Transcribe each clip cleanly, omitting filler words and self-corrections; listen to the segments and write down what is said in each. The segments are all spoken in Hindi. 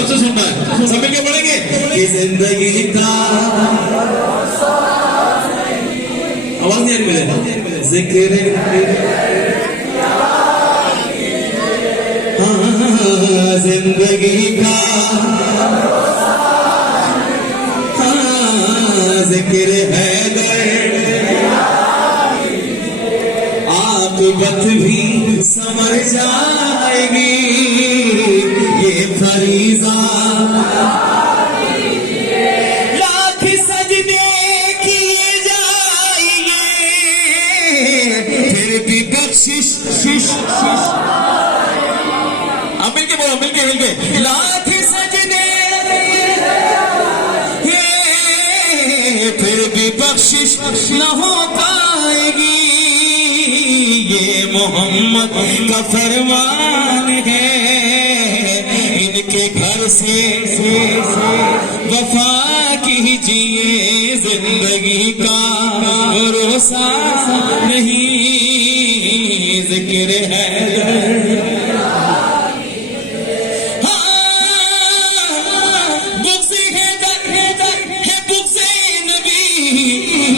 सबसे सुनना है, सब मिलके पढ़ेंगे कि जिंदगी का आवाज नहीं आ रही मेरे जिक्र जिंदगी का जिक्र है आक़िबत भी समझ जाएगी ये फरीज़ा लाख सजदे किए जाएंगे फिर भी बख्शिश अब मिलके बोलो मिलके लाख सजदे फिर भी बख्शिश न हो पाएगी ये मोहम्मद का फरमान है इनके घर से वफा कीजिए जिंदगी का भरोसा नहीं जिक्र है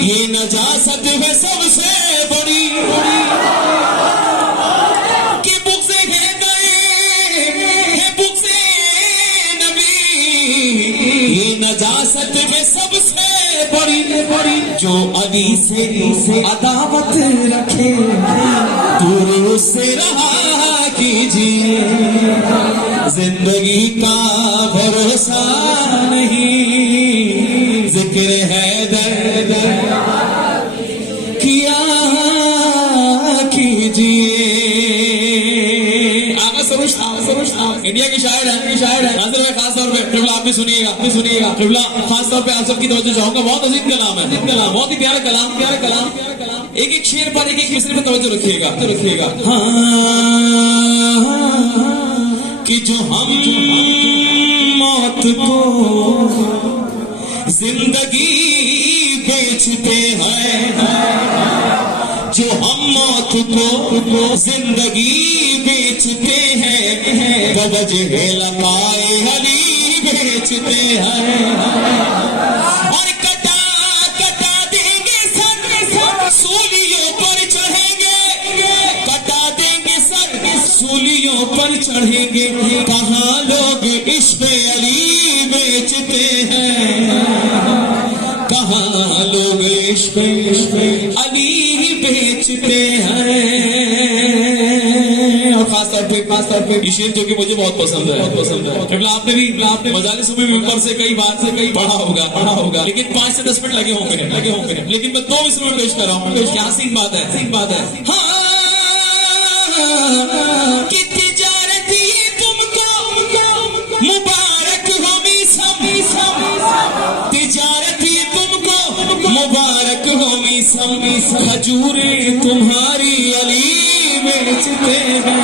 ये नजासत है सबसे बड़ी कि बुग़्ज़ है बुग़्ज़ नबी ये नजासत है सबसे बड़ी जो अली से अदावत रखे दूर उससे रहा कीजिए जिंदगी का भरोसा नहीं जिक्र है किया कीजिए आगा सरुष्ता इंडिया की शायर है नाज़िर भाई खास तौर पे क़िबला आप भी सुनिएगा क़िबला खास तौर पे आप सबकी तवज्जो चाहूंगा बहुत अजीम कलाम है बहुत ही प्यारा कलाम एक शेर पर एक मिसरे पर तवज्जो रखिएगा कि जो हम मौत को जिंदगी बेचते हैं जो हम मौत को जिंदगी बेचते हैं बवजह लकाए अली बेचते हैं और कटा देंगे सर सूलियों पर चढ़ेंगे कटा देंगे सर सूलियों पर चढ़ेंगे कहाँ लोग इश्क़ अली बेचते हैं कहाँ लोग इश्क़ अली बेचते हैं और खास तौर पे ये शेर जो कि मुझे बहुत पसंद है आपने भी मजालिस में ऊपर से कई बार पढ़ा होगा लेकिन 5 से 10 मिनट लगे होंगे लेकिन मैं 2 मिसरों में पेश कर रहा हूँ क्या सीन बात है हाँ कि तिजारत ये तुमको मुबारक हो मिसम तिजारत ये तुमको मुबारक हो मिसम खजूरे तुम्हारी अली बेचते हैं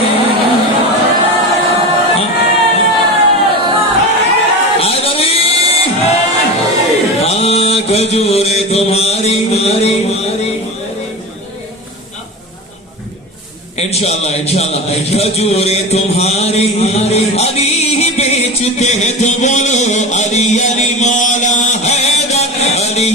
हाँ खजूरे तुम्हारी इंशाल्लाह खजूरे तुम्हारी अली ही बेचते हैं तो बोलो अली अली मौला हैदर अली